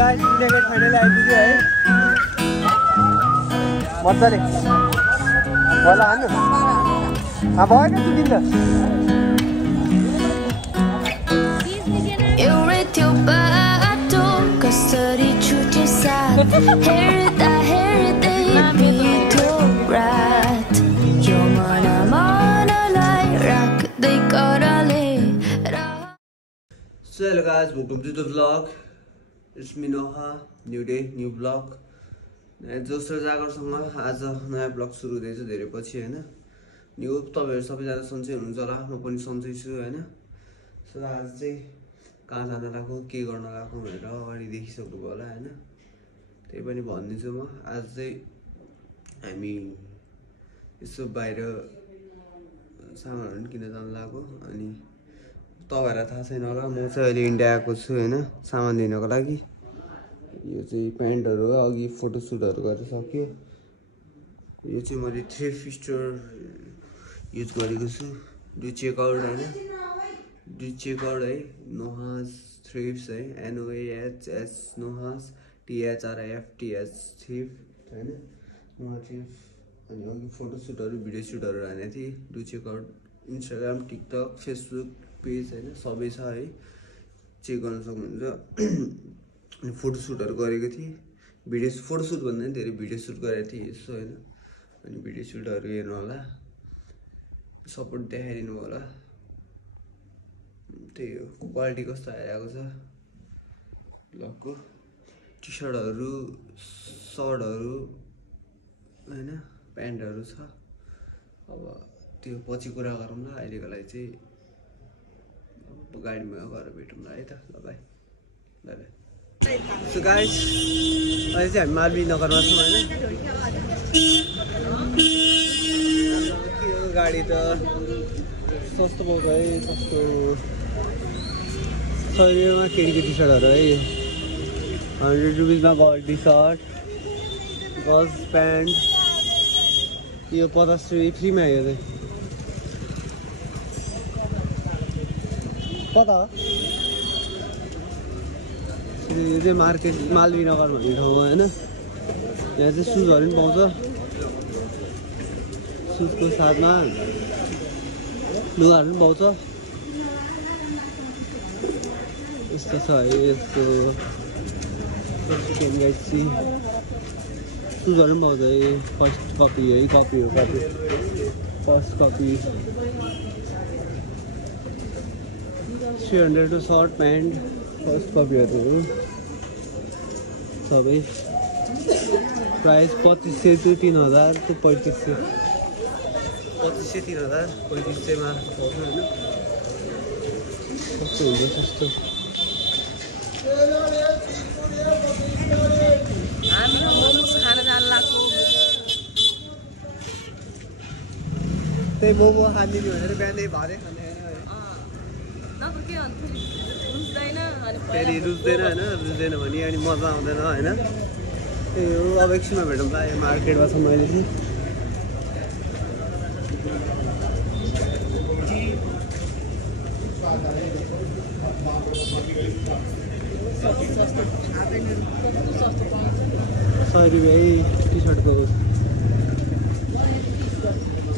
Guys इन्डियाको final आइपुग्यो है मजाले होला हान्नु भएन चुकिन्छ So hello guys, welcome to the vlog. It's me Noha, new day, new vlog. जोस्रो जागरसँग आज नयाँ ब्लग सुरु हुँदैछ धेरै पछि हैन न्यू तपाईहरु सबैजना सन्चै हुनुहुन्छ होला म पनि सन्चै छु हैन सो आज चाहिँ कहाँ जान लाग्यो के गर्न लाग्यो भनेर अगाडि देखिसक्नु भयो होला हैन त्यही पनि भन्दिछु म आज चाहिँ हामी यसो बाहिर सामानहरु किन्न जान लाग्यो अनि तपाईहरुलाई थाहा छैन होला म चाहिँ अहिले इन्डिया आएको छु हैन सामान लिनको लागि यो चाहिँ प्यान्टहरु अघि फोटोसुटहरु गर्न सक्यो यो चाहिँ मैले थ्रिफ्ट स्टोर युज गरेको छु डु चेक आउट हैन डु चेक आउट है नोहास थ्रिफ्ट्स है NOAHS नोहास THRIFTS थ्रिफ्ट हैन नोहा थ्रिफ्ट अनि अघि फोटोसुटहरु भिडियो सुटहरु हाने थिए do check out Instagram TikTok Facebook page हैन सबै छ है चेक गर्न सक्नुहुन्छ फोटोसुटहरु गरेको थिए भिडियो फोटोसुट भन्दा पनि धेरै भिडियो सुट गरेको थिए यसो हैन अनि भिडियो सुटहरु हेर्नु होला सपोर्ट देखाइदिनु होला त्यही हो क्वालिटी कस्तो आइरहेको छ ब्लगको टी-शर्टहरु सर्टहरु हैन प्यान्टहरु छ अब त्यो पछि कुरा गरौँला अहिलेको लागि चाहिँ गाडीमा गएर भेटौँला है त ल bye bye bye So guys, अहिले चाहिँ हामी मालवी नगरमा छौँ हैन गाडी त सस्तो पाउँछ है सस्तो 100 रुपियाँमा केटीको टी सर्टहरु है 100 रुपियाँमा girl T shirt girls pant यो 50 रुपियाँ फ्रीमा यो चाहिँ कता यो चाहिँ मार्केट मालवी नगर भन्ने ठाउँमा हैन यहाँ चाहिँ सुजहरु पनि पाउँछ सुजको साथमा लुगाहरु पनि पाउँछ यस्तो छ है यस्तो चिकन गाइसी सुजहरु पनि पाउँछ है फर्स्ट कपी है कपी हो copy first copy 300 to shirt pant first कपीहरु सबै प्राइस 2500 to 3000 to 3500 2500 3000 3500 मा पाउँछ हैन कस्तो हुन्छ सस्तो हामी मोमोस खान जान लाग्यो त्यही मोमो खाने भनेर बिहानै भारे खाने फेरि रुच्दैन हैन रुच्दैन भने अनि मजा आउँदैन हैन त्यही हो अब एकछिनमा भेटौँला यो मार्केटमा छ मैले चाहिँ 100 रुपियाँ टी सर्टको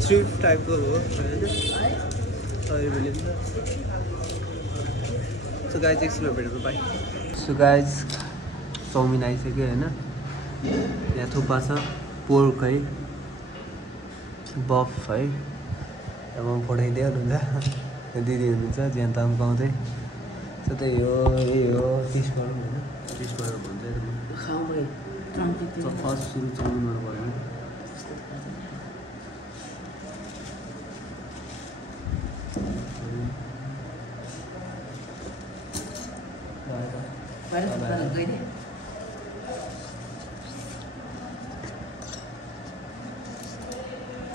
थ्रिफ्ट टाइपको हो हैन 100 रुपियाँ लिन्छ So guys, एकछिनमा भेटौँ बाइ सो गाइज चाउमिन आइसक्यो हैन यहाँ थुक्पा छ पोर्क है बफ है अब म पठाइदियो हुनुहुन्छ दिदी हुनुहुन्छ ज्यान ताम पाउँदै सो त्यही हो यही हो 30 गरौँ हैन 30 गरेर भन्छ फर्स्ट सुरु चाउमिनबाट भयो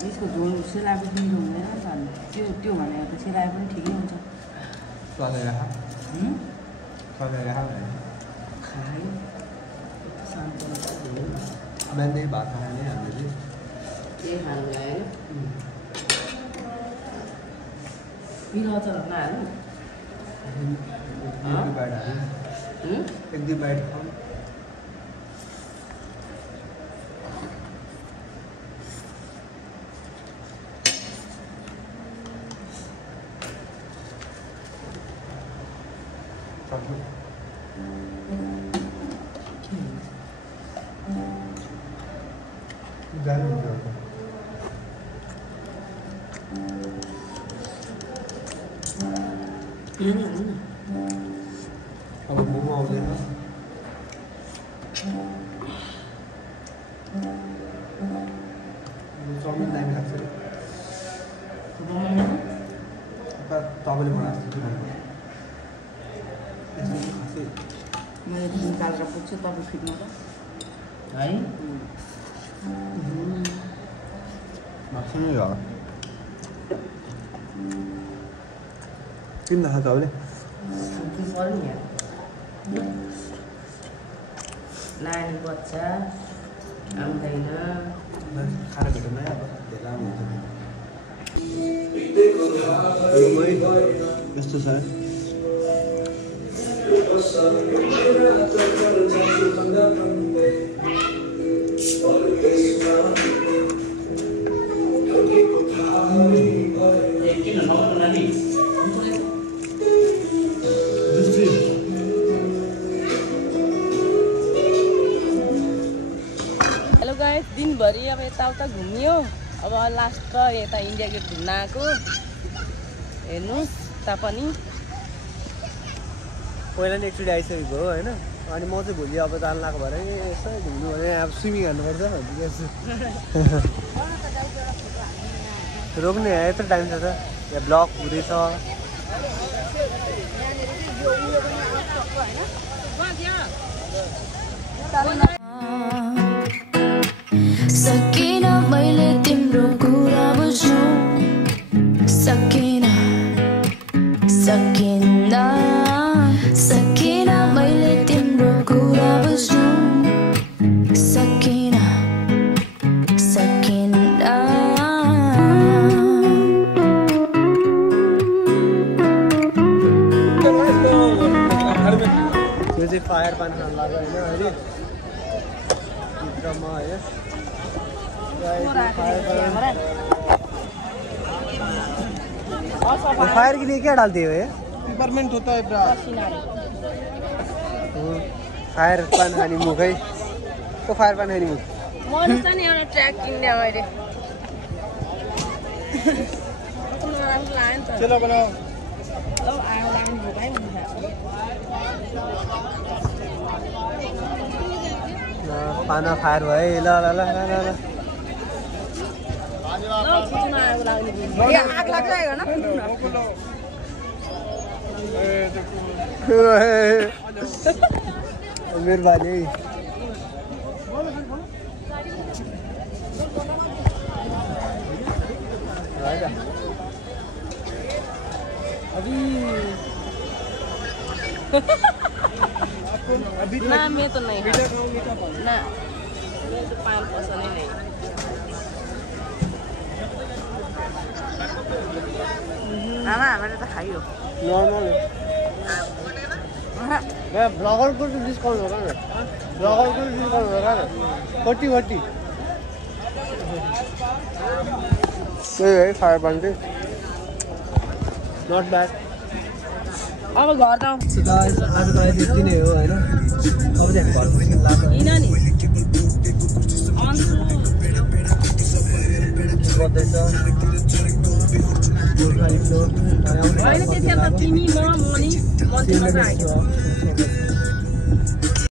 यसको झोल सेलाए पनि हुँदैन त्यो भनेको त सेलाए पनि ठिकै हुन्छ चलेर खायो शान्त बिहानै भात खाने हामीले के खानु लाग्यो पिरो अचार नहाल्नु एक दुई बाइट खाऊँ अब मोमो आउँदैन चाउमिन दामी लाग्छ तपाईँले बनाएको खासै मैले निकालेर पुग्छु तपाईँ फिट्नु त है मासुमै हो किन थाहा तपाईँले नानी बच्चा आउँदैन खाना भेट्दैन अब धेरै राम्रो हुन्छ यस्तो छ हेलो गाइस दिनभरि अब यताउता घुमियो अब लास्ट यता इन्डिया गेट घुम्न आएको हेर्नुहोस् ता पनि पहिला नि एकचोटि आइसकेको हो होइन अनि म चाहिँ भोलि अब जानु लाग्यो भरे यसो घुम्नु भने अब स्विमिङ हान्नुपर्छ रोक्ने यत्रो टाइम छ त यहाँ ब्लक हुँदैछ सकिन मैले तिम्रो कुरा बुझ्नु सकिन सकिन्न सकिन मैले तिम्रो कुरा बुझ्नु सकिन सकिन्न यो चाहिँ फायर पान खान लाग्यो होइन अहिले भित्रमा होइन फायर के लिए क्या डालते हो ये पिपरमेंट होता है ब्रा फायर पान खाने मुख है को फायर पान खाने मुख मैले त नि एउटा ट्र्याक किन्ने मैले चलो बनाओ पाना फायर भयो है ल ल ल ल ल आग लाग्छ हेर्न मेरो बाजे ना मैं तो नहीं ना मैं तो पान पसंद ही नहीं आमा हमारे तो खाइयो नॉर्मल मैं ब्लॉगर को तो डिस्काउंट होगा ना ब्लॉगर को डिस्काउंट होगा ना 40 सही है फायर पान चाहिँ नॉट बैड अब घर जाउँ आज त यति नै हो होइन अब चाहिँ घर पुग्नु लाग्छ किन नि गर्दैछ होइन त्यति त तिमी म नि मन्दिरमा चाहिँ आइयो